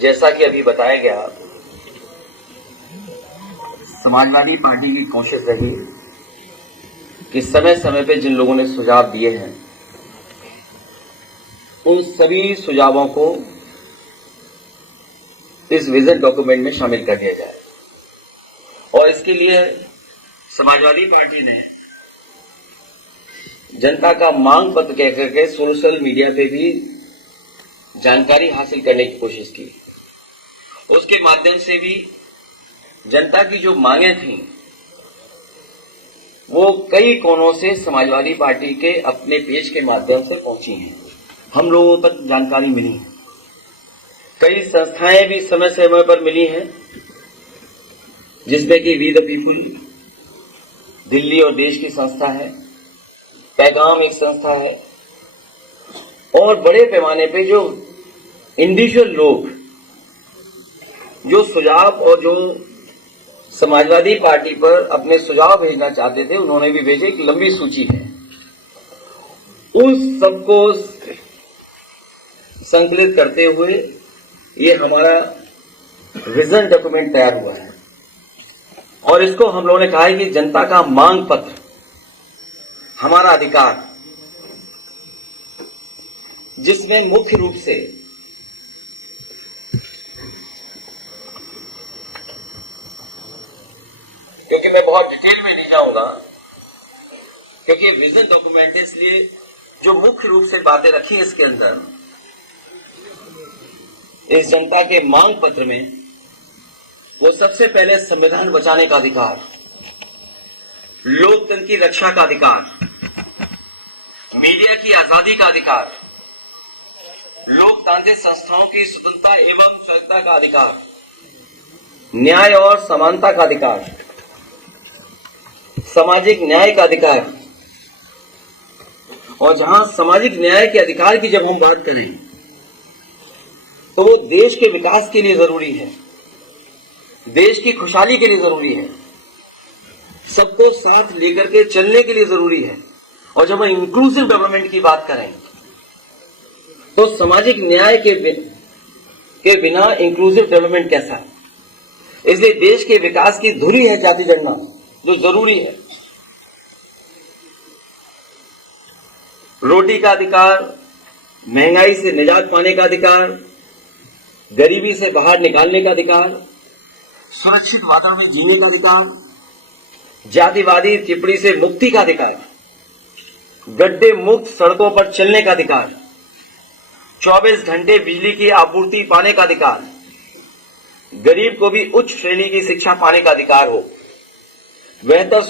जैसा कि अभी बताया गया, समाजवादी पार्टी की कोशिश रही कि समय समय पे जिन लोगों ने सुझाव दिए हैं उन सभी सुझावों को इस विजन डॉक्यूमेंट में शामिल कर दिया जाए। और इसके लिए समाजवादी पार्टी ने जनता का मांग पत्र कहकर के सोशल मीडिया पे भी जानकारी हासिल करने की कोशिश की। उसके माध्यम से भी जनता की जो मांगे थी वो कई कोनों से समाजवादी पार्टी के अपने पेज के माध्यम से पहुंची हैं, हम लोगों तक जानकारी मिली है। कई संस्थाएं भी समय समय पर मिली हैं, जिसमें कि वी द पीपुल दिल्ली और देश की संस्था है, पैगाम एक संस्था है, और बड़े पैमाने पे जो इंडिविजुअल लोग जो सुझाव और जो समाजवादी पार्टी पर अपने सुझाव भेजना चाहते थे उन्होंने भी भेजे। एक लंबी सूची है, उस सबको संकलित करते हुए ये हमारा विजन डॉक्यूमेंट तैयार हुआ है। और इसको हम लोगों ने कहा है कि जनता का मांग पत्र हमारा अधिकार, जिसमें मुख्य रूप से क्योंकि मैं बहुत डिटेल में नहीं जाऊंगा क्योंकि विजन डॉक्यूमेंट है, इसलिए जो मुख्य रूप से बातें रखी इसके अंदर, इस जनता के मांग पत्र में वो सबसे पहले संविधान बचाने का अधिकार, लोकतंत्र की रक्षा का अधिकार, मीडिया की आजादी का अधिकार, लोकतांत्रिक संस्थाओं की स्वतंत्रता एवं स्वायत्तता का अधिकार, न्याय और समानता का अधिकार, सामाजिक न्याय का अधिकार। और जहां सामाजिक न्याय के अधिकार की जब हम बात करें तो वो देश के विकास के लिए जरूरी है, देश की खुशहाली के लिए जरूरी है, सबको साथ लेकर के चलने के लिए जरूरी है। और जब हम इंक्लूसिव डेवलपमेंट की बात करें तो सामाजिक न्याय के बिना इंक्लूसिव डेवलपमेंट कैसा है। इसलिए देश के विकास की धुरी है जाति जनगणना, जो जरूरी है। रोटी का अधिकार, महंगाई से निजात पाने का अधिकार, गरीबी से बाहर निकालने का अधिकार, सुरक्षित वातावरण में जीने का अधिकार, जातिवादी टिप्पणी से मुक्ति का अधिकार, गड्ढे मुक्त सड़कों पर चलने का अधिकार, 24 घंटे बिजली की आपूर्ति पाने का अधिकार, गरीब को भी उच्च श्रेणी की शिक्षा पाने का अधिकार हो, बेहतर